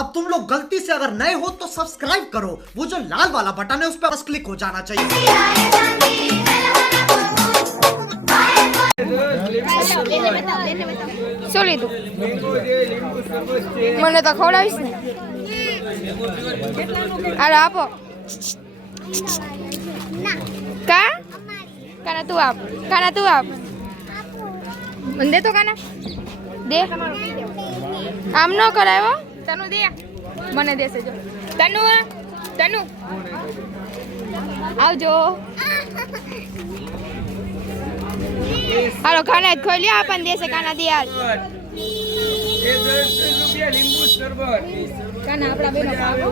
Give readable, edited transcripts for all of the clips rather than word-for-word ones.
अब तुम लोग गलती से अगर नए हो तो सब्सक्राइब करो, वो जो लाल वाला बटन है उस पर बस क्लिक हो जाना चाहिए। શું લીધું? મને તો ખવડાવીશ ને. અરે આપો. કા કાના તું આપ. કાના તું આપ. મને દે તો કાના દે. આમ ન કરાયો. તનુ દે. મને દેશે જો. તનુ તનુ આવજો. હાલો ખાના જ ખોઈ લ્યો. આપણને દેશે કાના દે હાલ. કાના આપણા બેનો ભાગો.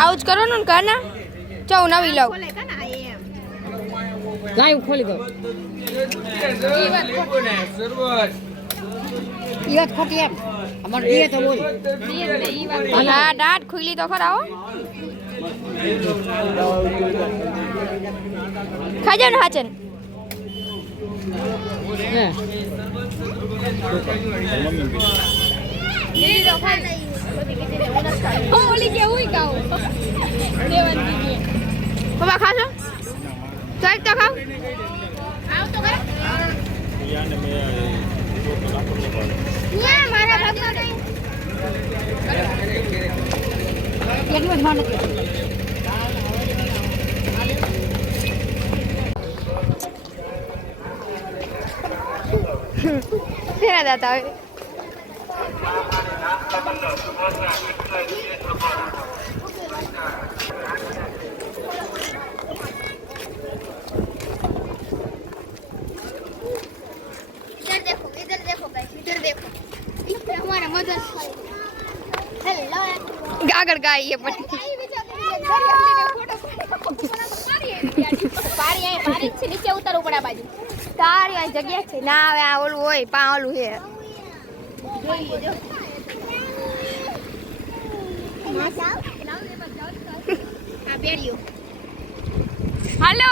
આવું જ કરવાનું ને કાના. ચૌ નવી લઉં. લાઈવ ખોલી દો. ઈ વાત ખોટી એમ અમારે દીએ તો બોલ. હા દાંત ખુલી તો ખરા હો. ખાજો ને હાચન. હે દીદી તો ખાઈ. ઓલી કે હુઈ ગાવ. દેવાની દીદી. પપ્પા ખાશો? તો એક તો ખાવ. આવ તો ખરા. યાને મે યા મારા ભાગમાં નહીં. કેટલું માન તેરા દાતા આવે. इधर देखो गाइस, इधर देखो. इस पे हमारा मदद हेलो गागर गाय ये पण पारी से नीचे उतरવું પડે બાજુ. તારી આ જગ્યા છે ના. હવે આ ઓલું હોય પા ઓલું છે. જોઈએ જો આ બેડિયો. હાલો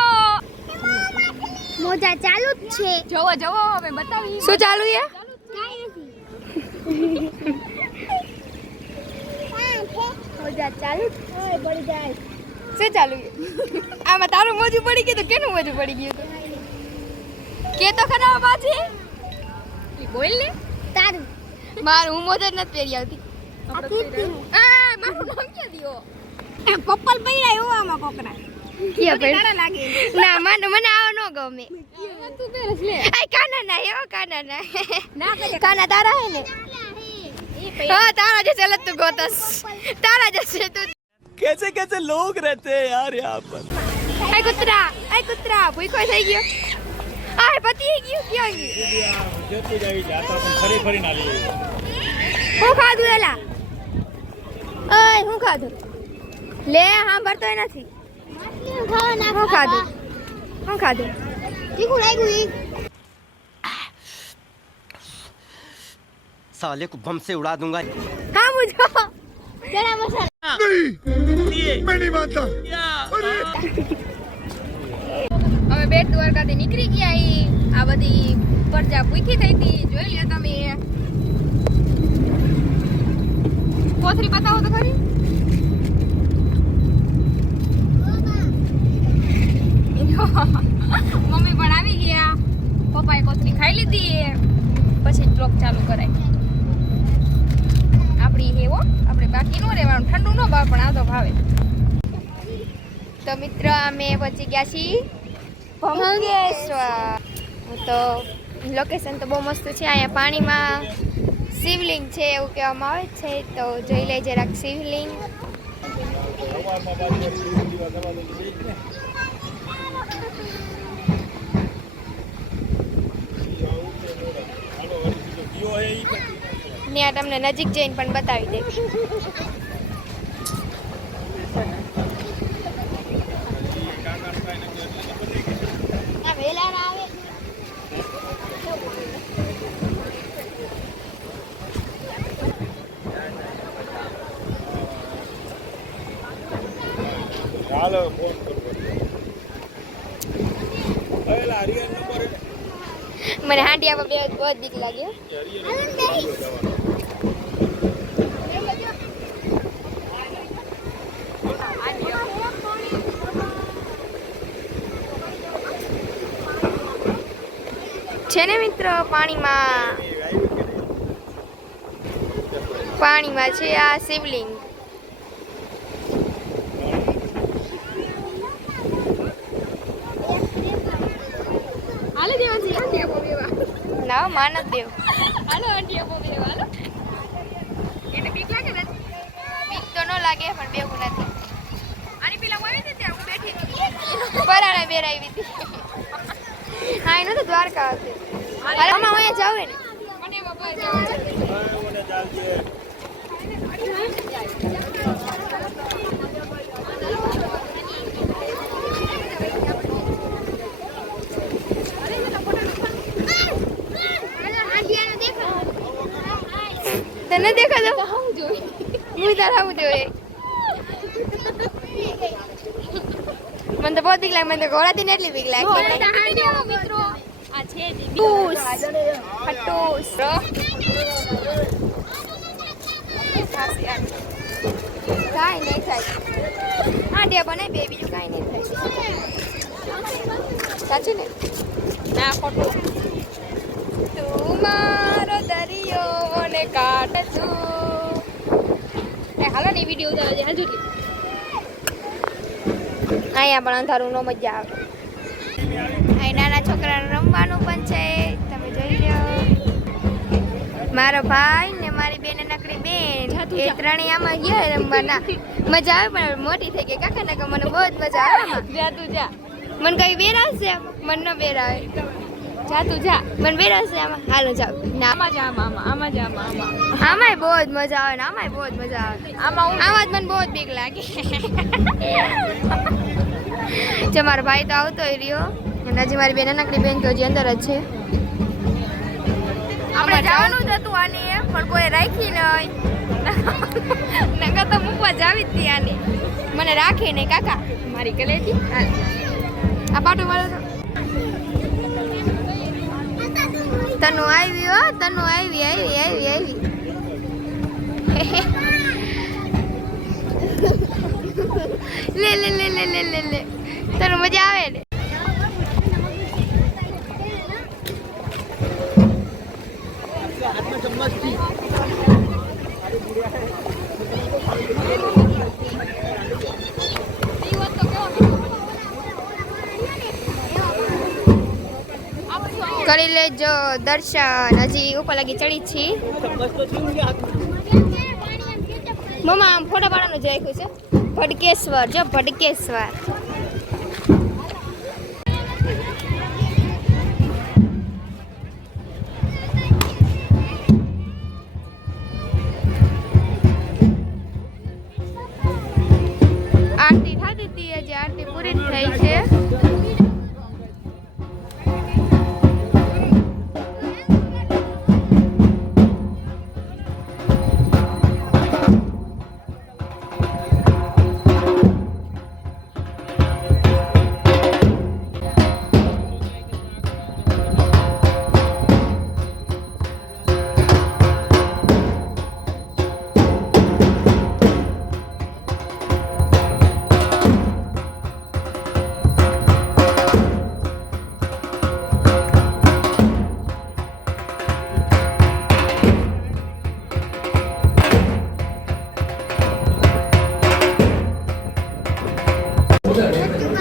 મોજા ચાલુ જ છે. જોવો જોવો હવે બતાવી. શું ચાલુ છે? કાઈ નથી. મોજા ચાલુ ઓય પડી જાય. શું ચાલુ છે? આમાં તારું મોજું પડી ગયું તો કેનું મોજું પડી ગયું તો? કે તો ખરા પાછી. ઈ બોલ ને તારું. મારું હું મોજા જ નથી પહેરી આવતી. આ મારું નામ કે દિયો. પપ્પલ પહેરાય હો આમાં કોકરા. કે પહેરા લાગે. ના મને આવો ન ગમે. તું પહેરસ લે. આ કાના ના હે કાના ના. ના કાના તારા હે ને. हाँ तारा जैसे लत तू गोतस. तारा जैसे तू. कैसे कैसे लोग रहते हैं यार यहाँ पर. ऐ कुत्रा भूई कोई થઈ ગયો. આ પતી ગયું ક્યાં ગયું? જતો જાય જાતા પણ ફરી ફરી ના લે. હું ખાધું એલા. ઓય હું ખાધું. લે સાંભળતો નથી. માછલી ખાવા ના. હું ખાધું. તીખું લાગ્યું ઈ. साले को बम से उड़ा दूंगा. हाँ मुझे गरम मसाला नहीं मैं नहीं मानता. અમે બેટ દ્વારકાથી નીકળી ગયા. આ બધી પરજા પૂછી થઈ હતી. જોઈ લ્યો તમે. કોથરી બતાવો તો ખરી. મમ્મી પણ આવી ગયા. પપ્પાએ કોથરી ખાઈ લીધી. પછી બ્લોગ ચાલુ કરાય. આપણી હે હો. આપણે બાકી નો રહેવાનું. ઠંડુ નો ભાવે પણ આ તો ભાવે. તો મિત્ર અમે પહોંચી ગયા છીએ ભંગેશ્વર. તો લોકેશન તો બહુ મસ્ત છે. અહીંયા પાણીમાં શિવલિંગ છે એવું કહેવામાં આવે છે. તો જોઈ લઈ જરાક શિવલિંગ. ત્યાં તમને નજીક જઈને પણ બતાવી દે. હાલો ફોન કરો. હવે હરિયર નંબર મને હાંડિયા પર બહુ બીક લાગી. છે ને મિત્રો પાણીમાં છે આ શિવલિંગ. ના માનત દેવ. બીક તો ન લાગે પણ બેવું નથી. પરાણા બેરાવી હતી. હા એનો તો દ્વારકા હતી. અરે આમાં અહીંયા જાવ ને. તને દેખાતો હું જોઈ હું તારા હું જોઈ મને તો બહુ બીક લાગે. મને તો ઘોડાથી ને એટલી બીક લાગે. મિત્રો આ છે ટૂસ હટૂસ કાંઈ નહીં થાય. આંડિયા બનાવી બે બીજું કાંઈ નહીં થાય. સાચું ને ના ખોટું. તું મારો દરિયો ને કાઢ તું. હાલો ને વિડીયો ઉતારવા જાય હજુ અહીંયા પણ અંધારું નો મજા આવે. અહીં નાના છોકરાને રમવાનું પણ છે તમે જોઈ લો. મારો ભાઈ ને મારી બેન નકડી બેન એ ત્રણેય આમાં ગયા રમવાના. મજા આવે પણ મોટી થઈ ગઈ કાકા ને મને બહુ જ મજા આવે આમાં. જા તું જા. મને કઈ બેરાશે મને ન બેરાવે. જા તું જા મને બેરાશે આમાં. હાલો જાવ ના આમાં જા આમાં જા આમાંય બહુ જ મજા આવે ને આમાંય બહુ જ મજા આવે. આમાં જ મને બહુ જ બીક લાગે. જો મારો ભાઈ તો આવતો રહ્યો અને હજી મારી બેન નાનકડી બેન તો હજી અંદર જ છે. આપણે જવાનું જ હતું આને પણ કોઈ રાખી નહીં. નકર તો મૂકવા જાવી જ હતી આને. મને રાખી નહીં કાકા મારી કલેજી. આ પાટું મારો તનુ આવી હો તનુ આવી. લે તને મજા આવે ને. કરી લેજો દર્શન. હજી ઉપર લગી ચડી છી. મમ્મા આમ ફોટો પાડવાનું જ રાખ્યું છે. ભડકેશ્વર જો ભડકેશ્વર. આરતી થતી હતી હજી આરતી પૂરી થઈ છે.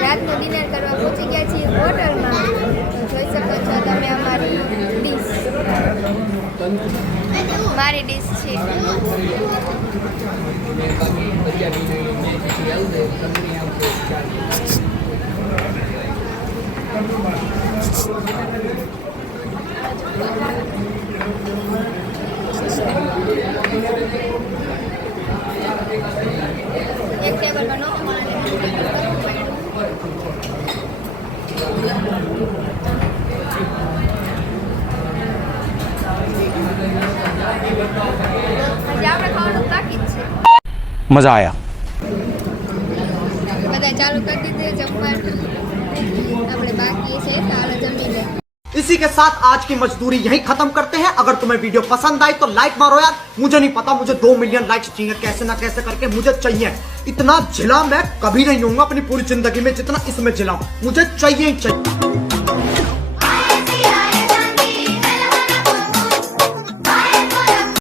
રાતનું ડિનર કરવા પહોંચી ગયા છીએ હોટલમાં. જોઈ શકો છો તમે અમારી ડીશ. મારી ડીશ છે. એક ટેબલ પર નો मज़ा आया. બધા ચાલુ કરી દીધું જમવાનું. આપણે બાકી છે ચાલો જમી લે. इसी के साथ आज की मजदूरी यहीं खत्म करते हैं. अगर तुम्हें वीडियो पसंद आई तो लाइक मारो यार. मुझे नहीं पता, मुझे 2 मिलियन लाइक्स चाहिए. कैसे ना कैसे करके मुझे चाहिए. इतना झिला मैं कभी नहीं हूँ अपनी पूरी जिंदगी में जितना इसमें झिला हूँ. मुझे चाहिए ही चाहिए.